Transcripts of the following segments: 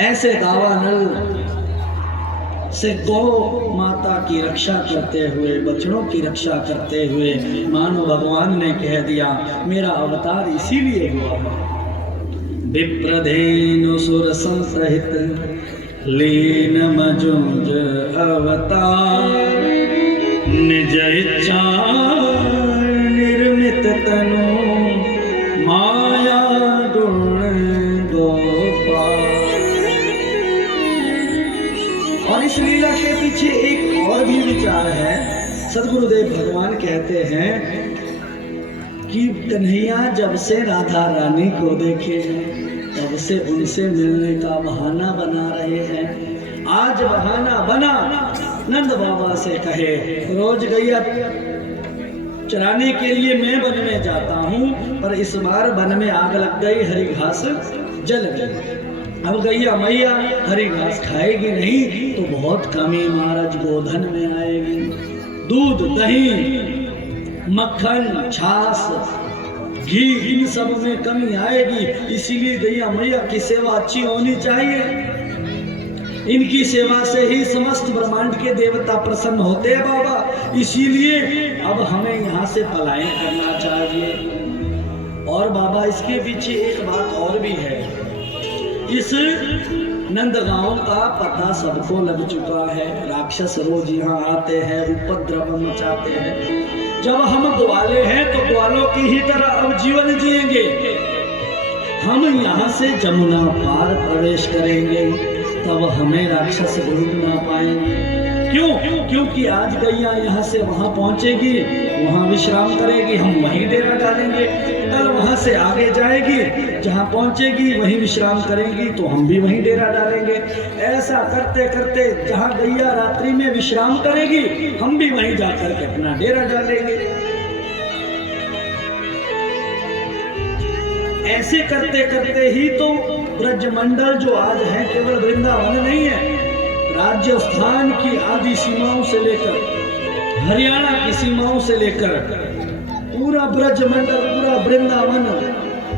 ऐसे दावानल से गौ माता की रक्षा करते हुए, बछड़ों की रक्षा करते हुए मानो भगवान ने कह दिया मेरा अवतार इसीलिए हुआ है। विप्रधेनु सुर संसहित लीन मजुज अवतार, निज इच्छा निर्मित तनु माया गुण गोपाल। और इस लीला के पीछे एक और भी विचार है। सदगुरुदेव भगवान कहते हैं कि कन्हैया जब से राधा रानी को देखे तब से उनसे मिलने का बहाना बना रहे हैं। आज बहाना बना, नंद बाबा से कहे रोज गैया चराने के लिए मैं वन में जाता हूँ, पर इस बार वन में आग लग गई, हरी घास जल गई। अब गैया मैया हरी घास खाएगी नहीं तो बहुत कमी महाराज गोधन में आएगी। दूध, दही, मक्खन, छाछ, घी, इन सब में कमी आएगी। इसीलिए गैया मैया की सेवा अच्छी होनी चाहिए। इनकी सेवा से ही समस्त ब्रह्मांड के देवता प्रसन्न होते हैं बाबा। इसीलिए अब हमें यहाँ से पलायन करना चाहिए। और बाबा इसके पीछे एक बात और भी है। इस नंदगांव का पता सबको लग चुका है। राक्षस रोज यहाँ आते हैं, उपद्रव मचाते हैं। जब हम ग्वाले हैं तो ग्वालों की ही तरह अब जीवन जिएंगे। हम यहाँ से जमुना पार प्रवेश करेंगे तब हमें राक्षस ढूंढ ना पाएंगे। क्यों? क्योंकि आज गैया यहाँ से वहां पहुंचेगी, वहां विश्राम करेगी, हम वहीं डेरा डालेंगे। कल वहां से आगे जाएगी, जहां पहुंचेगी वहीं विश्राम करेंगी, तो हम भी वहीं डेरा डालेंगे। ऐसा करते करते जहां गैया रात्रि में विश्राम करेगी, हम भी वहीं जाकर के अपना डेरा डालेंगे। ऐसे करते करते ही तो ब्रजमंडल जो आज है केवल वृंदावन नहीं है, राजस्थान की आदि सीमाओं से लेकर हरियाणा की सीमाओं से लेकर पूरा ब्रजमंडल, पूरा वृंदावन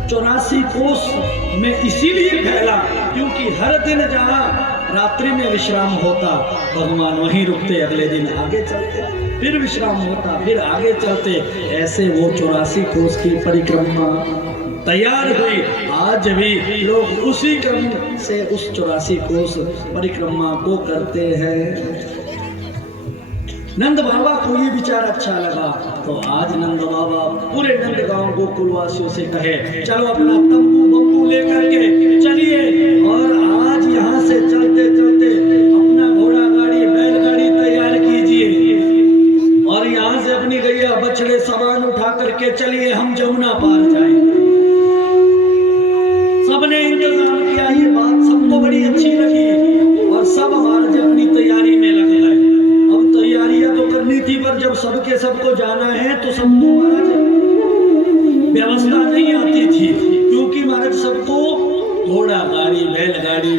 84 कोस में इसीलिए फैला क्योंकि हर दिन जहाँ रात्रि में विश्राम होता भगवान वहीं रुकते, अगले दिन आगे चलते, फिर विश्राम होता, फिर आगे चलते। ऐसे वो 84 कोस की परिक्रमा तैयार हुई। आज भी लोग उसी क्रम से उस 84 कोस परिक्रमा को करते हैं। नंद बाबा को ये विचार अच्छा लगा तो आज नंद बाबा पूरे नंदगांव गोकुलवासियों से कहे चलो अपना तंबू बम्बू लेकर के चलिए और आज यहाँ से चलते चलते अपना घोड़ा गाड़ी बैलगाड़ी तैयार कीजिए और यहाँ से अपनी गैया बछड़े सामान उठा करके चलिए, हम जमुना पार जाएंगे। सबने इंतजाम किया। ये बात सबको बड़ी अच्छी लगी और सब महाराज अपनी तैयारी में लग गए। अब तैयारियां तो करनी थी पर जब सबके सबको जाना है तो सबको महाराज व्यवस्था नहीं आती थी क्योंकि महाराज सबको घोड़ा गाड़ी बैलगाड़ी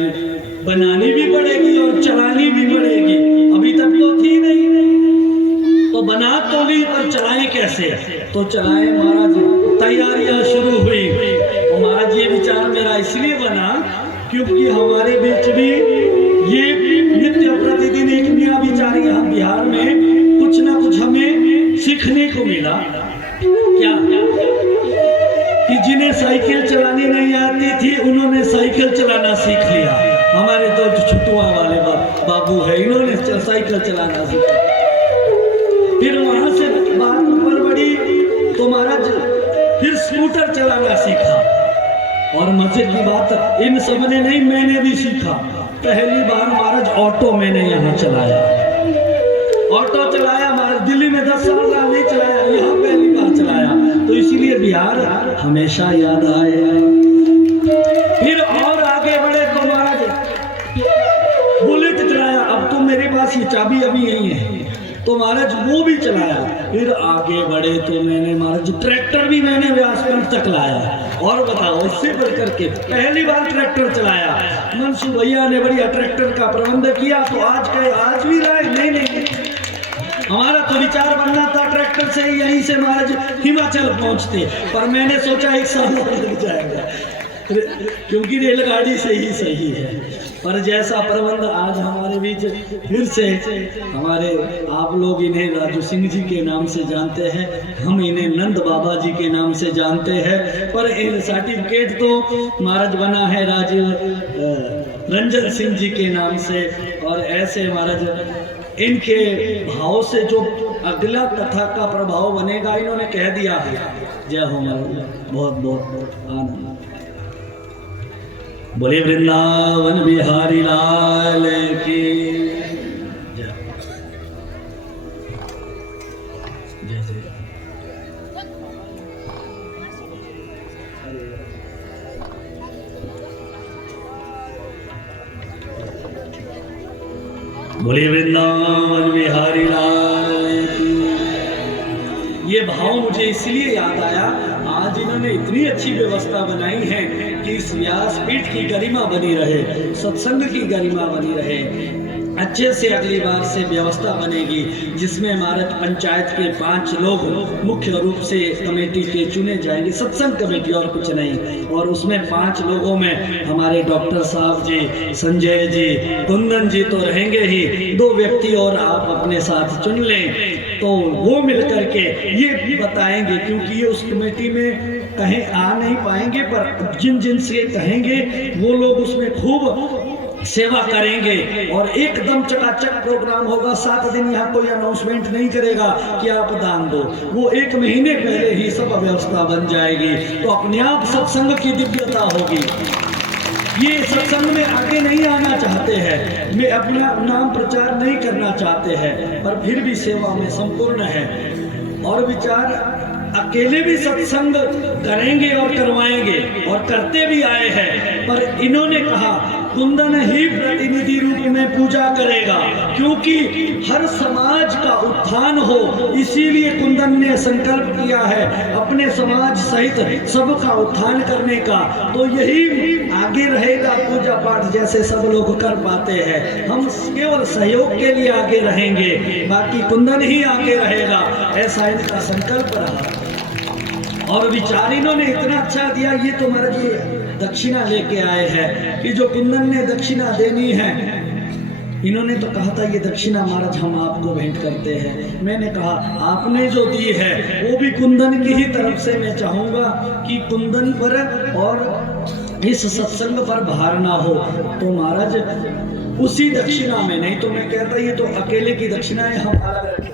बनानी भी पड़ेगी और चलानी भी पड़ेगी। अभी तक तो थी नहीं तो बना तो ली पर चलाएं कैसे? तो चलाएं महाराज। तैयारियां शुरू हुई। महाराज ये विचार मेरा इसलिए बना क्योंकि हमारे बीच भी ये नित्य प्रतिदिन एक नया विचार यहाँ बिहार में कुछ ना कुछ हमें सीखने को मिला। क्या? कि जिन्हें साइकिल चलानी नहीं आती थी उन्होंने साइकिल चलाना सीख लिया। हमारे तो छुटुआ वाले बाबू है, इन्होंने साइकिल चलाना सीखा। फिर वहां से बात ऊपर बढ़ी तो महाराज फिर स्कूटर चलाना सीखा। और मजे की बात इन सब ने नहीं, मैंने भी सीखा। पहली बार महाराज ऑटो मैंने यहाँ चलाया। ऑटो चलाया महाराज, दिल्ली में 10 साल नहीं चलाया, यहाँ पहली बार चलाया। तो इसीलिए बिहार हमेशा याद आए। फिर और आगे बढ़े तो महाराज बुलेट चलाया। अब तो मेरे पास ये चाबी अभी यही है तो महाराज वो भी चलाया। फिर आगे बढ़े तो मैंने महाराज ट्रैक्टर भी मैंने व्यासपंत तक लाया। और बताओ इससे बढ़कर के पहली बार ट्रैक्टर चलाया। मनसू भैया ने बढ़िया ट्रैक्टर का प्रबंध किया तो आज भी लाए। नहीं, हमारा तो विचार बनना था ट्रैक्टर से यहीं से महाराज हिमाचल पहुंचते, पर मैंने सोचा 1 साल लग जाएगा। क्योंकि रेलगाड़ी से ही सही है। पर जैसा प्रबंध आज हमारे बीच फिर से हमारे आप लोग इन्हें राजू सिंह जी के नाम से जानते हैं, हम इन्हें नंद बाबा जी के नाम से जानते हैं, पर इन सर्टिफिकेट तो महाराज बना है राजीव रंजन सिंह जी के नाम से। और ऐसे महाराज इनके भाव से जो अगला कथा का प्रभाव बनेगा इन्होंने कह दिया है। जय हो महाराज, बहुत बहुत आनंद। बोले वृंदावन बिहारी लाल की जय। जय जय। बोले वृंदावन बिहारी लाल की। ये भाव मुझे इसलिए याद आया, आज इन्होंने इतनी अच्छी व्यवस्था बनाई है कि इस व्यासपीठ की गरिमा बनी रहे, सत्संग की गरिमा बनी रहे। अच्छे से अगली बार से व्यवस्था बनेगी जिसमें महाराज पंचायत के 5 लोग मुख्य रूप से कमेटी के चुने जाएंगे, सत्संग कमेटी और कुछ नहीं। और उसमें 5 लोगों में हमारे डॉक्टर साहब जी, संजय जी, कुंदन जी तो रहेंगे ही, 2 व्यक्ति और आप अपने साथ चुन लें तो वो मिलकर के ये बताएंगे, क्योंकि ये उस कमेटी में कहीं आ नहीं पाएंगे, पर जिन जिन से कहेंगे वो लोग उसमें खूब सेवा करेंगे और एकदम चकाचक प्रोग्राम होगा। 7 दिन यहाँ कोई अनाउंसमेंट नहीं करेगा कि आप दान दो, वो 1 महीने पहले ही सब व्यवस्था बन जाएगी, तो अपने आप सत्संग की दिव्यता होगी। ये सत्संग में आगे नहीं आना चाहते हैं, मैं अपना नाम प्रचार नहीं करना चाहते हैं, पर फिर भी सेवा में संपूर्ण है और विचार अकेले भी सत्संग करेंगे और करवाएंगे और करते भी आए हैं। पर इन्होंने कहा कुंदन ही प्रतिनिधि रूप में पूजा करेगा, क्योंकि हर समाज का उत्थान हो, इसीलिए कुंदन ने संकल्प किया है अपने समाज सहित सबका उत्थान करने का। तो यही आगे रहेगा पूजा पाठ जैसे सब लोग कर पाते हैं, हम केवल सहयोग के लिए आगे रहेंगे, बाकी कुंदन ही आगे रहेगा, ऐसा इनका संकल्प रहा। और विचार इन्होंने इतना अच्छा दिया, ये तो महाराज जी दक्षिणा लेके आए हैं कि जो कुंदन ने दक्षिणा देनी है, इन्होंने तो कहा था ये दक्षिणा महाराज हम आपको भेंट करते हैं। मैंने कहा आपने जो दी है वो भी कुंदन की ही तरफ से, मैं चाहूँगा कि कुंदन पर और इस सत्संग पर भार ना हो, तो महाराज उसी दक्षिणा में, नहीं तो मैं कहता ये तो अकेले की दक्षिणा है, हम अलग रखें।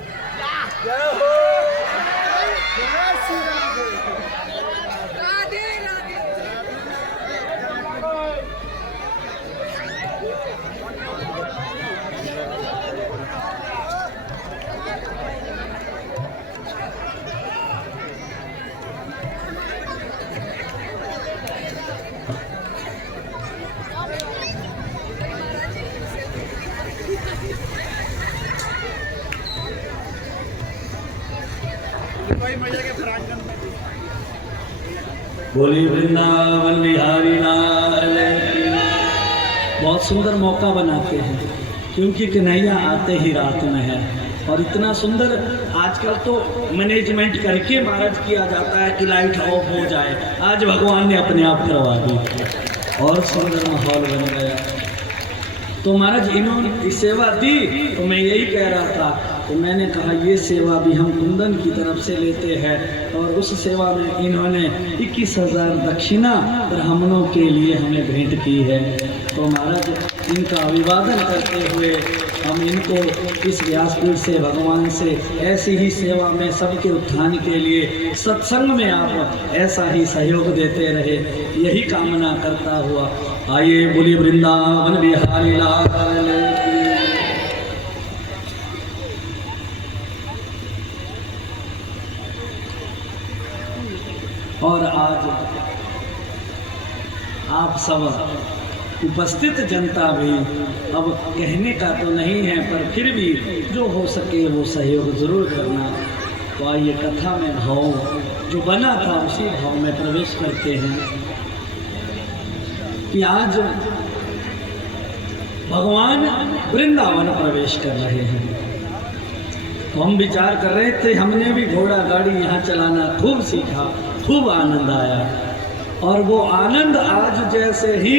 बोली वृंदावन बिहारी लाल। बहुत सुंदर मौका बनाते हैं, क्योंकि कन्हैया आते ही रात में है, और इतना सुंदर आजकल तो मैनेजमेंट करके महाराज किया जाता है कि लाइट ऑफ हो जाए, आज भगवान ने अपने आप करवा दी और सुंदर माहौल बन गया। तो महाराज इन्होंने सेवा दी, तो मैं यही कह रहा था, तो मैंने कहा ये सेवा भी हम कुंदन की तरफ से लेते हैं, और उस सेवा में इन्होंने 21,000 दक्षिणा ब्राह्मणों के लिए हमें भेंट की है। तो महाराज इनका अभिवादन करते हुए हम इनको इस व्यासपीठ से भगवान से ऐसी ही सेवा में सबके उत्थान के लिए सत्संग में आप ऐसा ही सहयोग देते रहे, यही कामना करता हुआ आइए बोली वृंदावन बिहारी लाल की। और आज आप सब उपस्थित जनता भी, अब कहने का तो नहीं है, पर फिर भी जो हो सके वो सहयोग जरूर करना। तो आइए कथा में भाव जो बना था उसी भाव में प्रवेश करते हैं कि आज भगवान वृंदावन प्रवेश कर रहे हैं। तो हम विचार कर रहे थे, हमने भी घोड़ा गाड़ी यहाँ चलाना खूब सीखा, खूब आनंद आया, और वो आनंद आज जैसे ही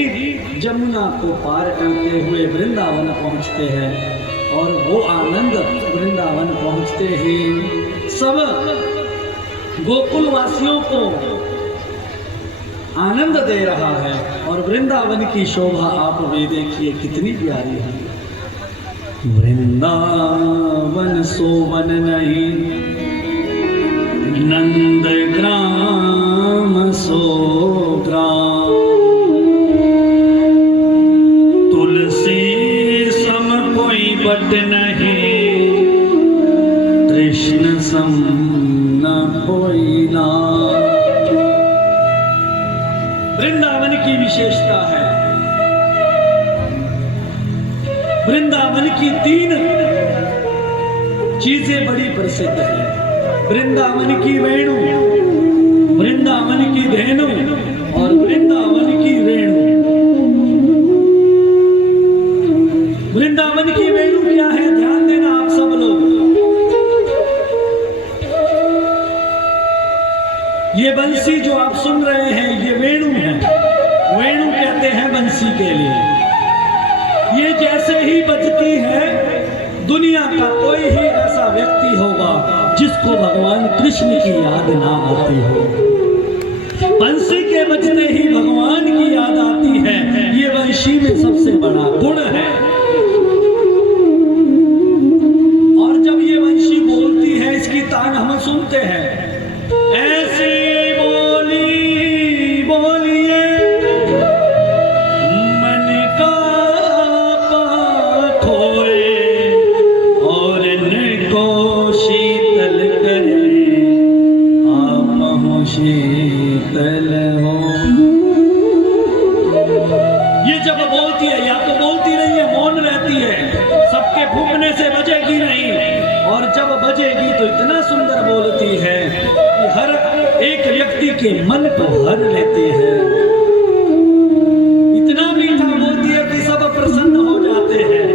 जमुना को पार करते हुए वृंदावन पहुंचते हैं, और वो आनंद वृंदावन पहुंचते ही सब गोकुल वासियों को आनंद दे रहा है। और वृंदावन की शोभा आप भी देखिए कितनी प्यारी है। वृंदावन सोवन नहीं, नंद ग्राम सो ग्राम, तुलसी सम कोई बट नहीं, कृष्ण सम न कोई नाम। वृंदावन की विशेषता है, वृंदावन की 3 चीजें बड़ी प्रसिद्ध है। वृंदावन की वेणु, वृंदावन की धेनु और वृंदावन की वेणु। वृंदावन की वेणु क्या है, ध्यान देना आप सब लोग। ये बंसी जो आप सुन रहे हैं ये वेणु है। वेणु कहते हैं बंसी के लिए। ये जैसे ही बजती है, दुनिया का कोई ही ऐसा व्यक्ति होगा जिसको भगवान कृष्ण की याद ना आती हो। बंसी के बजते ही भगवान की याद आती है, ये वंशी में सबसे बड़ा गुण है। और जब ये वंशी बोलती है, इसकी तान हम सुनते हैं, ऐसी बोली बोलिए मन का खोए, और न को शीतल करे, आप हो शीतल हो। ये जब बोलती है, या तो बोलती नहीं है, मौन रहती है, सबके फूंकने से बजेगी नहीं, और जब बजेगी तो इतना सुंदर बोलती है कि हर एक व्यक्ति के मन को हर लेती है। इतना मीठा बोलती है कि सब प्रसन्न हो जाते हैं।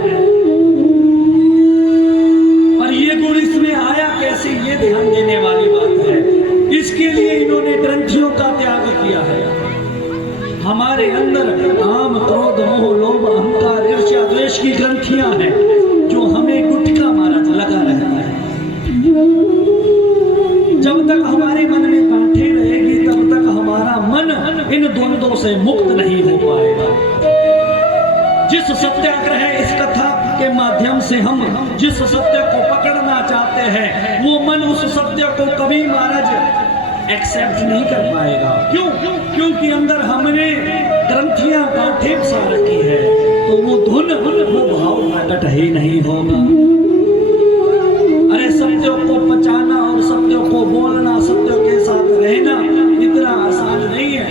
और ये गुण इसमें आया कैसे, ये ध्यान देने वाली बात है। इसके लिए इन्होंने ग्रंथियों का त्याग किया है। हमारे अंदर काम, क्रोध, मोह, लोभ, अहंकार, ईर्ष्या, द्वेष की ग्रंथियां हैं जो हमें गुटका मारा लगा रहता है। जब तक हमारे मन में गांठें रहेगी तब तक हमारा मन इन द्वंद्वों से मुक्त नहीं हो पाएगा। जिस सत्याग्रह इस कथा के माध्यम से हम जिस सत्य को पकड़ना चाहते हैं, वो मन उस सत्य को कभी महाराज एक्सेप्ट नहीं कर पाएगा। क्यों? क्योंकि अंदर हमने ग्रंथियां गांठें सा रखी है, तो वो धुन, वो भाव प्रकट ही नहीं होगा। अरे सत्यों को पचाना और सत्यों को बोलना, सत्यों के साथ रहना इतना आसान नहीं है।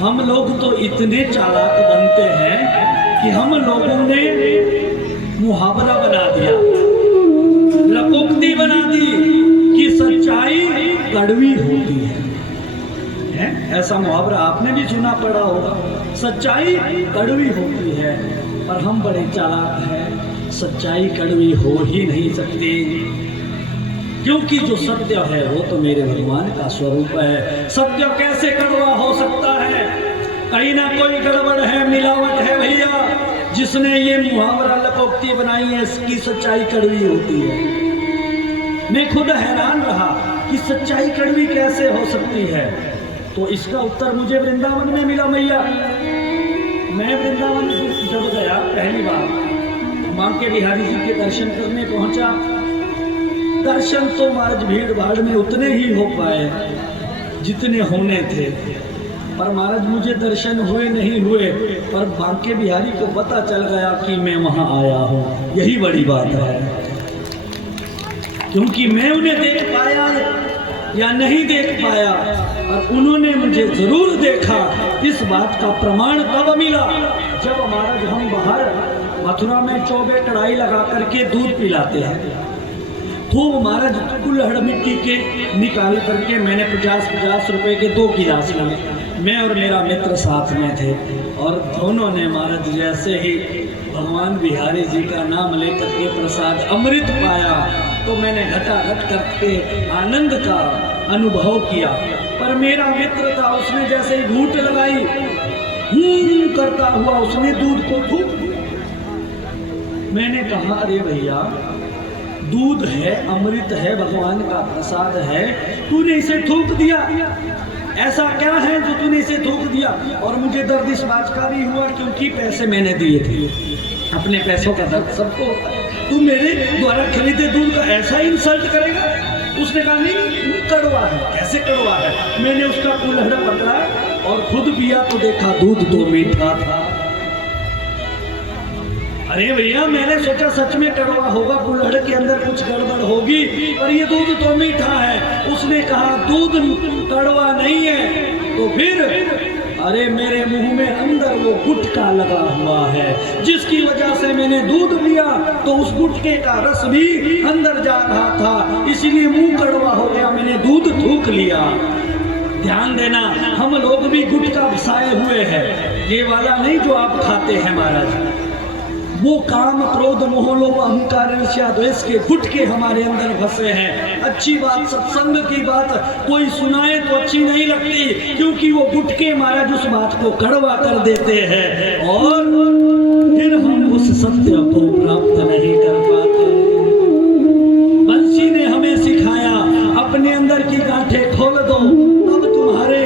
हम लोग तो इतने चालाक बनते हैं कि हम लोगों ने मुहावरा बना दिया, लकोक्ति बना दी कि सच्चाई कड़वी होती है। ऐसा मुहावरा आपने भी सुना पड़ा होगा, सच्चाई कड़वी होती है। और हम बड़े चालाक हैं, सच्चाई कड़वी हो ही नहीं सकती, क्योंकि जो सत्य है वो तो मेरे भगवान का स्वरूप है। सत्य कैसे कड़वा हो सकता है? कहीं ना कोई गड़बड़ है, मिलावट है भैया। जिसने ये मुहावरा लकोक्ति बनाई है, इसकी सच्चाई कड़वी होती है। मैं खुद हैरान रहा कि सच्चाई कड़वी कैसे हो सकती है। तो इसका उत्तर मुझे वृंदावन में मिला मैया। मैं वृंदावन जब गया पहली बार, बांके बिहारी जी के दर्शन करने पहुंचा। दर्शन तो महाराज भीड़ भाड़ में उतने ही हो पाए जितने होने थे, पर महाराज मुझे दर्शन हुए नहीं हुए, पर बांके बिहारी को पता चल गया कि मैं वहां आया हूं। यही बड़ी बात है, क्योंकि मैं उन्हें देख पाया या नहीं देख पाया, और उन्होंने मुझे जरूर देखा। इस बात का प्रमाण तब मिला जब महाराज हम बाहर मथुरा में चौबे कढ़ाई लगा करके दूध पिलाते हैं। खूब महाराज कुल्हड़ मिट्टी के निकाल करके मैंने 50-50 रुपए के 2 गिलास लिए। मैं और मेरा मित्र साथ में थे, और दोनों ने महाराज जैसे ही भगवान बिहारी जी का नाम लेकर के प्रसाद अमृत पाया, तो मैंने घटाघट करके आनंद का अनुभव किया। पर मेरा मित्र था, उसने जैसे ही घूंट लगाई, करता हुआ उसने दूध को थूक दिया। मैंने कहा अरे भैया, दूध है, अमृत है, भगवान का प्रसाद है, तूने इसे थूक दिया, ऐसा क्या है जो तूने इसे थूक दिया? और मुझे दर्द इस बात का भी हुआ क्योंकि पैसे मैंने दिए थे, अपने पैसों का दर्द सबको होता है। तू मेरे द्वारा खरीदे दूध का ऐसा इंसल्ट करेगा? उसने कहा नहीं, कड़वा है। कैसे कड़वा है? मैंने उसका कुल्हड़ पकड़ा और खुद पिया तो देखा दूध तो मीठा था। अरे भैया, मैंने सोचा सच में कड़वा होगा, कुल्हड़ के अंदर कुछ गड़बड़ होगी, पर ये दूध तो मीठा है। उसने कहा दूध कड़वा नहीं है तो फिर? अरे मेरे मुंह में अंदर वो गुटखा लगा हुआ है, जिसकी वजह से मैंने दूध लिया तो उस गुटखे का रस भी अंदर जा रहा था, इसीलिए मुंह कड़वा हो गया, मैंने दूध थूक लिया। ध्यान देना, हम लोग भी गुटखा फंसाए हुए हैं, ये वाला नहीं जो आप खाते हैं महाराज। वो काम, क्रोध, मोह, लोभ, अहंकार, ईर्ष्या, द्वेष के गुटके हमारे अंदर फंसे हैं। अच्छी बात, सत्संग की बात कोई सुनाए तो अच्छी नहीं लगती, क्योंकि वो गुटके महाराज उस बात को कड़वा कर देते हैं और फिर हम उस सत्य को प्राप्त नहीं कर पाते। बंसी ने हमें सिखाया, अपने अंदर की गांठें खोल दो, तब तुम्हारे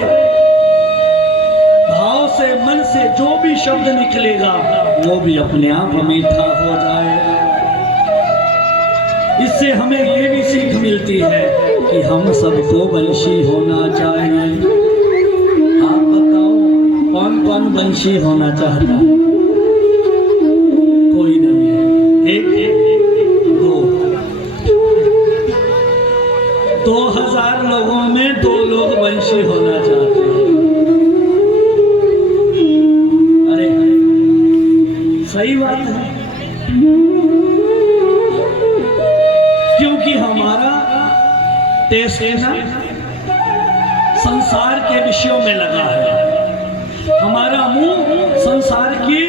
भाव से, मन से जो भी शब्द निकलेगा वो भी अपने आप मीठा हो जाएगा। इससे हमें ये भी सीख मिलती है कि हम सबको वंशी होना चाहिए। आप बताओ कौन कौन वंशी होना चाहता है? कोई नहीं है। एक, दो, 2000 लोगों में 2 लोग वंशी होना चाहते हैं। सही बात है, क्योंकि हमारा टेस्ट संसार के विषयों में लगा है, हमारा मुंह संसार के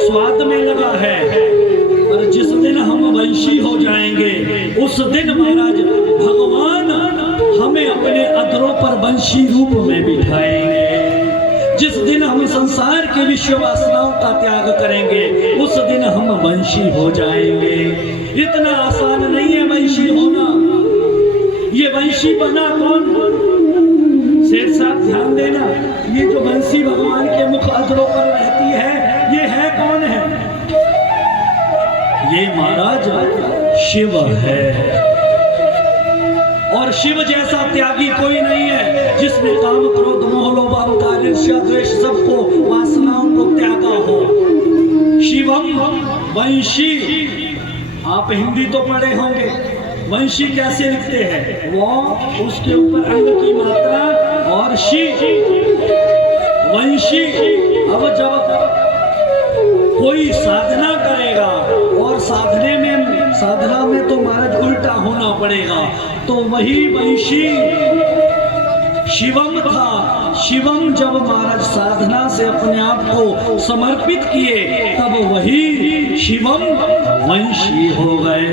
स्वाद में लगा है। और जिस दिन हम वंशी हो जाएंगे उस दिन महाराज भगवान हमें अपने अधरों पर वंशी रूप में बिठाएंगे। जिस दिन हम संसार के विषय वासनाओं का त्याग करेंगे उस दिन हम वंशी हो जाएंगे। इतना आसान नहीं है वंशी होना। ये वंशी बना कौन? शेर साहब ध्यान देना, ये जो बंसी भगवान के मुख अधरों पर रहती है, ये है कौन है? ये महाराज शिव है। और शिव जैसा त्यागी कोई नहीं है, जिसने काम, क्रोध, मोह, लोभ, अहंकार, ईर्ष्या, द्वेष सबको, वासनाओं को त्यागा हो। शिवम वंशी, आप हिंदी तो पढ़े होंगे, वंशी कैसे लिखते हैं? वो उसके ऊपर अंग की मात्रा और शी, वंशी। अब जब कोई साधना करेगा और साधना में तो महाराज उल्टा होना पड़ेगा, तो वही वंशी शिवम था। शिवम जब महाराज साधना से अपने आप को समर्पित किए तब वही शिवम वंशी हो गए।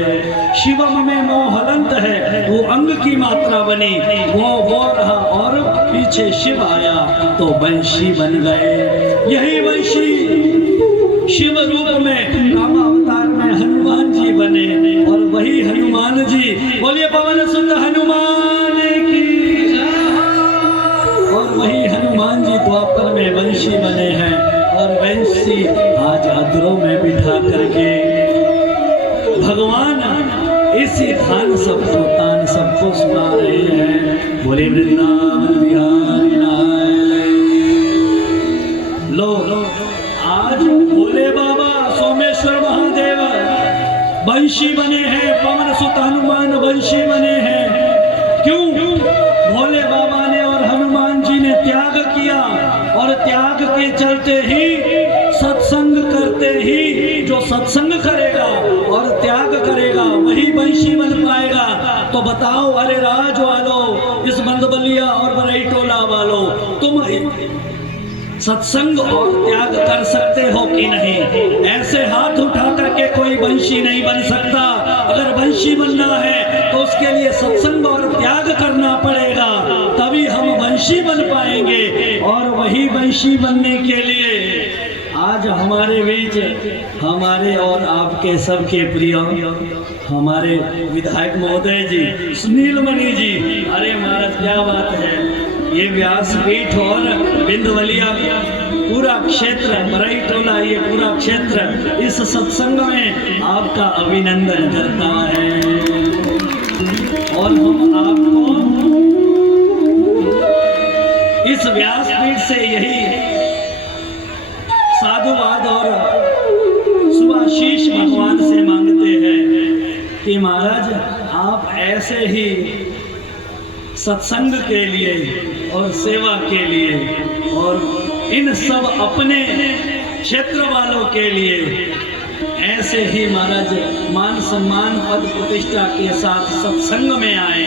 शिवम में मोहलंत है, वो अंग की मात्रा बनी, वो रहा और पीछे शिव आया तो वंशी बन गए। यही वंशी शिव रूप में रामावतार में हनुमान जी बने और वही हनुमान जी, बोलिए पवन सुत हनुमान की जय। और वही हनुमान जी द्वापर में वंशी बने हैं और वंशी आज अधरों में बिठा करके भगवान इसी धान सबको तान सबको सुना रहे हैं। बोले वृंदावन बिहारी लो आज भोले बाबा सोमेश्वर महादेव वंशी बने हैं, पवन सुत हनुमान वंशी बने हैं। क्यों? भोले बाबा ने और हनुमान जी ने त्याग किया और त्याग के चलते ही सत्संग करते ही जो सत्संग करेगा और त्याग करेगा वही वंशी बन पाएगा। तो बताओ अरे राज वालों, इस बंदबलिया और बरई टोला वालों, तुम सत्संग और त्याग कर सकते हो कि नहीं? ऐसे हाथ उठा करके कोई वंशी नहीं बन सकता। अगर वंशी बनना है तो उसके लिए सत्संग और त्याग करना पड़ेगा, तभी हम वंशी वंशी बन पाएंगे। और वही वंशी बनने के लिए आज हमारे बीच हमारे और आपके सबके प्रिय हमारे विधायक महोदय जी, सुनील मणि जी, अरे महाराज क्या बात है, ये व्यासपीठ और बिंदवलिया पूरा क्षेत्र, बरई टोला, ये पूरा क्षेत्र इस सत्संग में आपका अभिनंदन करता है। और हम आपको इस व्यासपीठ से यही साधुवाद और शुभाशीष भगवान से मांगते हैं कि महाराज आप ऐसे ही सत्संग के लिए और सेवा के लिए और इन सब अपने क्षेत्र वालों के लिए ऐसे ही महाराज मान सम्मान पद प्रतिष्ठा के साथ सत्संग में आए,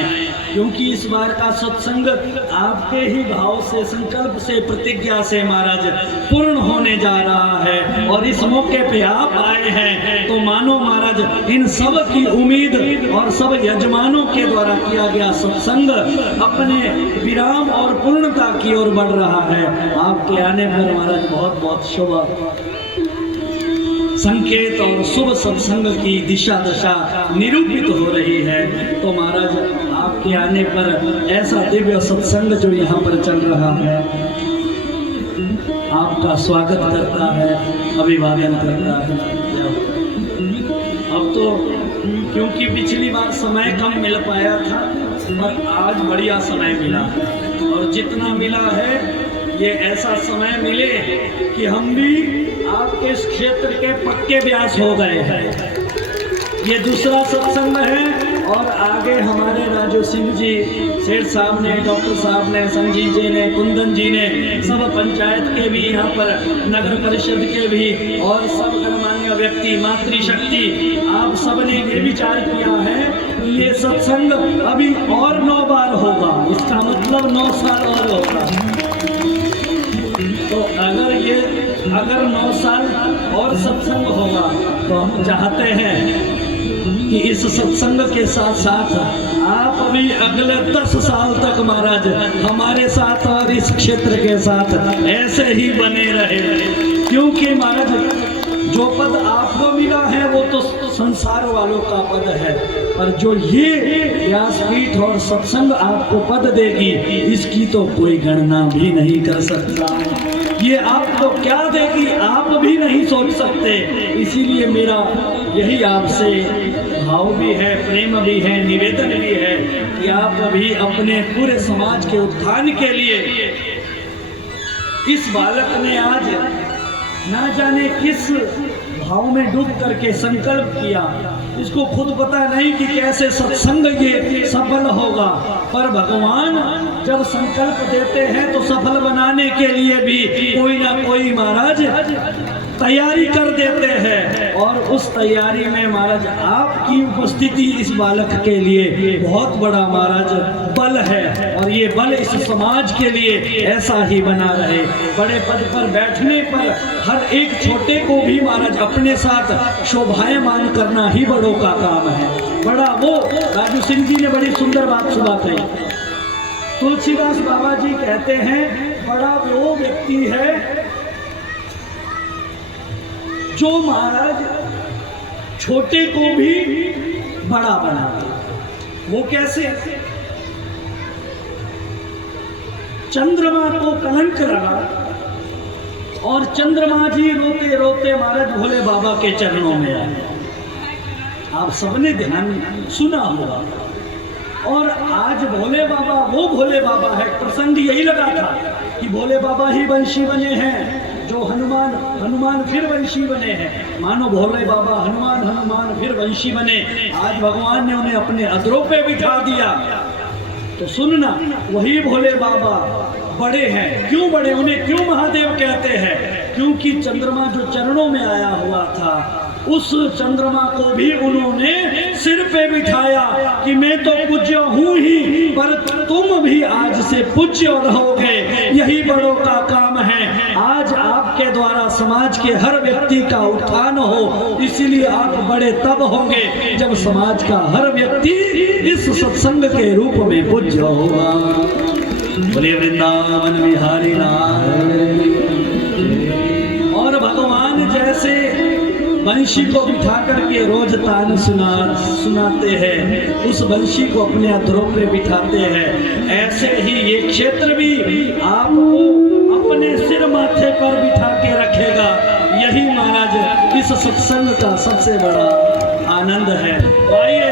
क्योंकि इस बार का सत्संग आपके ही भाव से, संकल्प से, प्रतिज्ञा से महाराज पूर्ण होने जा रहा है। और इस मौके पे आप आए हैं तो मानो महाराज इन सब की उम्मीद और सब यजमानों के द्वारा किया गया सत्संग अपने विराम और पूर्णता की ओर बढ़ रहा है। आपके आने पर महाराज बहुत बहुत शुभ संकेत और शुभ सत्संग की दिशा दशा निरूपित हो रही है। तो महाराज आपके आने पर ऐसा दिव्य सत्संग जो यहाँ पर चल रहा है आपका स्वागत करता है, अभिवादन करता है। अब तो क्योंकि पिछली बार समय कम मिल पाया था पर आज बढ़िया समय मिला, और जितना मिला है ये ऐसा समय मिले कि हम भी आपके इस क्षेत्र के पक्के व्यास हो गए हैं। ये दूसरा सत्संग है और आगे हमारे राजू सिंह जी, सेठ साहब ने, डॉक्टर साहब ने, संजीव जी ने, कुंदन जी ने, सब पंचायत के भी यहाँ पर, नगर परिषद के भी और सब गणमान्य व्यक्ति, मातृशक्ति, आप सब ने ये विचार किया है ये सत्संग अभी और 9 बार होगा, इसका मतलब 9 साल और होगा। तो अगर 9 साल और सत्संग होगा तो हम चाहते हैं कि इस सत्संग के साथ साथ आप अभी अगले 10 साल तक महाराज हमारे साथ और इस क्षेत्र के साथ ऐसे ही बने रहे, क्योंकि महाराज जो पद आपको मिला है वो तो संसार वालों का पद है, पर जो ये व्यासपीठ और सत्संग आपको पद देगी इसकी तो कोई गणना भी नहीं कर सकता। ये आपको क्या देगी आप भी नहीं सोच सकते। इसीलिए मेरा यही आपसे भाव भी है, प्रेम भी है, निवेदन भी है कि आप अभी अपने पूरे समाज के उत्थान के लिए, इस बालक ने आज ना जाने किस भाव में डूब करके संकल्प किया, इसको खुद पता नहीं कि कैसे सत्संग ये सफल होगा, पर भगवान जब संकल्प देते हैं तो सफल बनाने के लिए भी कोई ना कोई महाराज तैयारी कर देते हैं। और उस तैयारी में महाराज आपकी उपस्थिति इस बालक के लिए बहुत बड़ा महाराज बल है, और ये बल इस समाज के लिए ऐसा ही बना रहे। बड़े पद पर बैठने पर हर एक छोटे को भी महाराज अपने साथ शोभायमान करना ही बड़ों का काम है। बड़ा वो राजू सिंह जी ने बड़ी सुंदर बात सुबह कही। तुलसीदास बाबा जी कहते हैं बड़ा वो व्यक्ति है जो महाराज छोटे को भी बड़ा बना दे। वो कैसे? चंद्रमा को कलंक लगा और चंद्रमा जी रोते रोते महाराज भोले बाबा के चरणों में आए। आप सबने ध्यान सुना होगा। और आज भोले बाबा वो भोले बाबा है, प्रसंग यही लगा था कि भोले बाबा ही वंशी बने हैं, जो हनुमान फिर वंशी बने हैं। मानो भोले बाबा हनुमान फिर वंशी बने। आज भगवान ने उन्हें अपने अधरों पे बिठा दिया। तो सुनना, वही भोले बाबा बड़े हैं। क्यों बड़े? उन्हें क्यों महादेव कहते हैं? क्योंकि चंद्रमा जो चरणों में आया हुआ था, उस चंद्रमा को भी उन्होंने सिर पे बिठाया कि मैं तो पूज्य हूँ ही, पर तुम भी आज से पूज्य रहोगे। यही बड़ों का काम है। आज आपके द्वारा समाज के हर व्यक्ति का उत्थान हो, इसीलिए आप बड़े तब होंगे जब समाज का हर व्यक्ति इस सत्संग के रूप में पूज्य होगा। बोले वृंदावन बिहारी लाल। और भगवान जैसे बंशी को बिठा करके रोज तान सुनाते हैं, उस बंशी को अपने अधरों पे बिठाते हैं, ऐसे ही ये क्षेत्र भी आपको अपने सिर माथे पर बिठा के रखेगा। यही महाराज इस सत्संग का सबसे बड़ा आनंद है। आइए,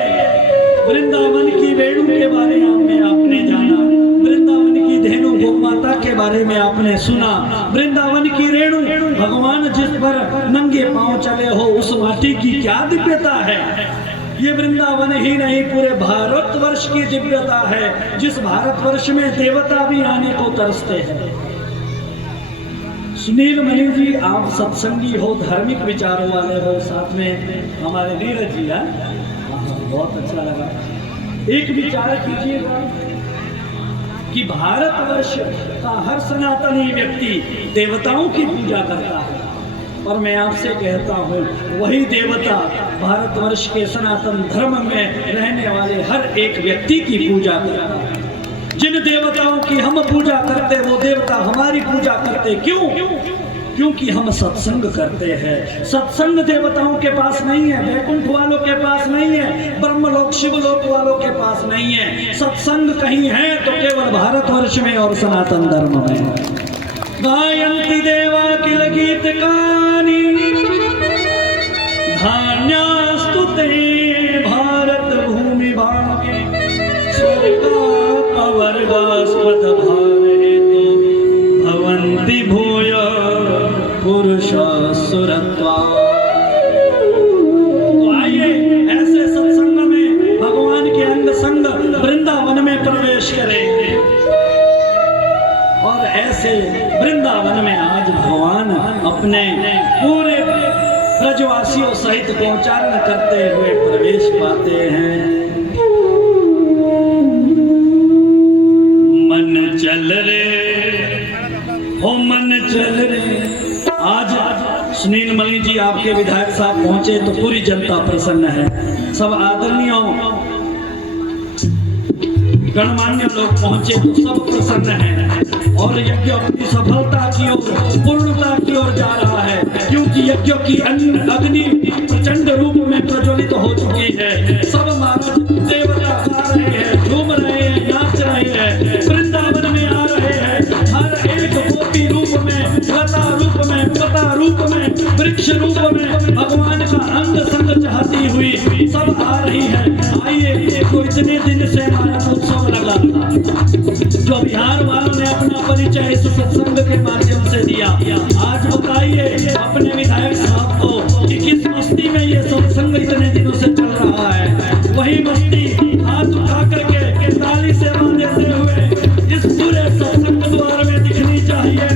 वृंदावन की वेणु के बारे में आपने जाना, वृंदावन की धेनु गौ माता के बारे में आपने सुना, वृंदावन की रेणु भगवान जिस पर नंगे पांव चले हो उस माटी की क्या दिव्यता है। ये वृंदावन ही नहीं, पूरे भारतवर्ष की दिव्यता है, जिस भारतवर्ष में देवता भी आने को तरसते हैं। सुनील मणि जी, आप सत्संगी हो, धार्मिक विचारों वाले हो, साथ में हमारे नीरज जी, बहुत अच्छा लगा। एक विचार कीजिएगा कि भारतवर्ष का हर सनातनी व्यक्ति देवताओं की पूजा करता है, और मैं आपसे कहता हूँ वही देवता भारतवर्ष के सनातन धर्म में रहने वाले हर एक व्यक्ति की पूजा करता है। जिन देवताओं की हम पूजा करते वो देवता हमारी पूजा करते। क्यों? क्योंकि हम सत्संग करते हैं। सत्संग देवताओं के पास नहीं है, वैकुंठ वालों के पास नहीं है, ब्रह्मलोक शिवलोक वालों के पास नहीं है। सत्संग कहीं है तो केवल भारतवर्ष में और सनातन धर्म में। गायन्ति देवा किल गीतकानि धान्यास्तुते भारत भूमि भागे स्वर्गापवर्गास्पद भारेतु भवन्ति भूय पुरुषासुरत्वा। तो आइए ऐसे सत्संग में भगवान के अंग संग वृंदावन में प्रवेश करेंगे, और ऐसे वृंदावन में आज भगवान अपने पूरे ब्रजवासियों सहित गोचारण करते हुए प्रवेश पाते हैं। मन चल रे हो मन चल रे। आज सुनील मणि जी आपके विधायक साहब पहुंचे तो पूरी जनता प्रसन्न है। सब आदरणीयों गणमान्य लोग पहुंचे तो सब प्रसन्न हैं, और यज्ञ अपनी सफलता की ओर, पूर्णता की ओर जा रहा है, क्योंकि यज्ञ की अग्नि प्रचंड रूप में प्रज्वलित हो चुकी है। सब महाराज देवता गा रहे हैं, झूम रहे हैं, नाच रहे हैं, वृंदावन में आ रहे हैं। हर एक गोपी रूप में, लता रूप में, पता रूप में, वृक्ष रूप में भगवान का अंग संग चाहती हुई सब आ रही है। आइए, तो इतने दिन से हमारा उत्सव लगा था, जो बिहार वालों ने अपना परिचय इस सत्संग के माध्यम से दिया। आज बताइए अपने विधायक साहब को कि किस मस्ती में ये सत्संग इतने दिनों से चल रहा है। वही मस्ती हाथ उठा करके ताली से देते हुए इस पूरे सत्संग द्वार में दिखनी चाहिए।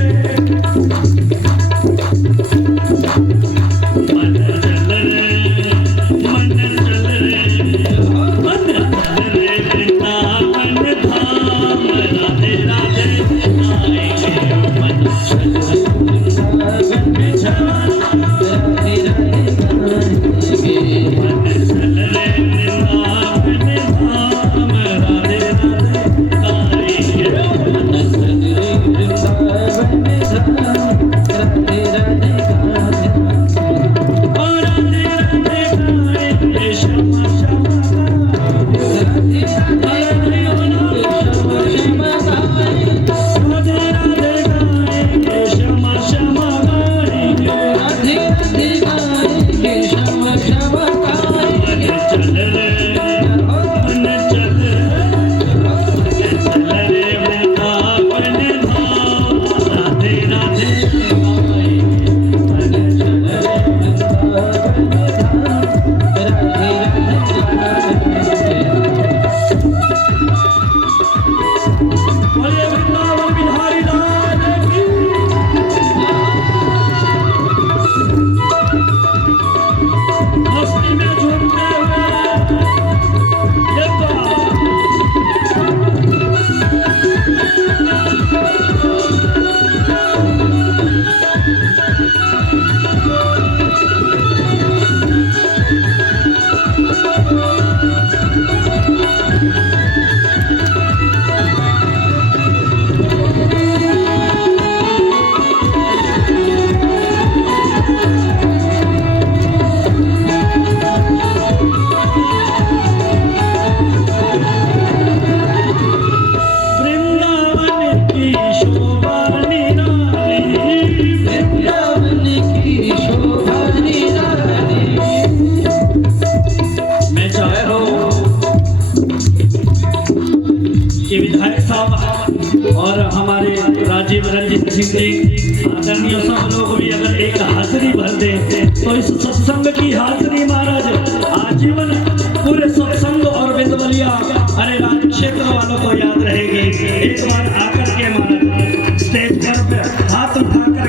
के विधायक साहब और हमारे राजीव रंजित सिंह जी, आदरणीय सब लोग भी अगर एक हाजिरी भर दें तो इस सत्संग की हाजिरी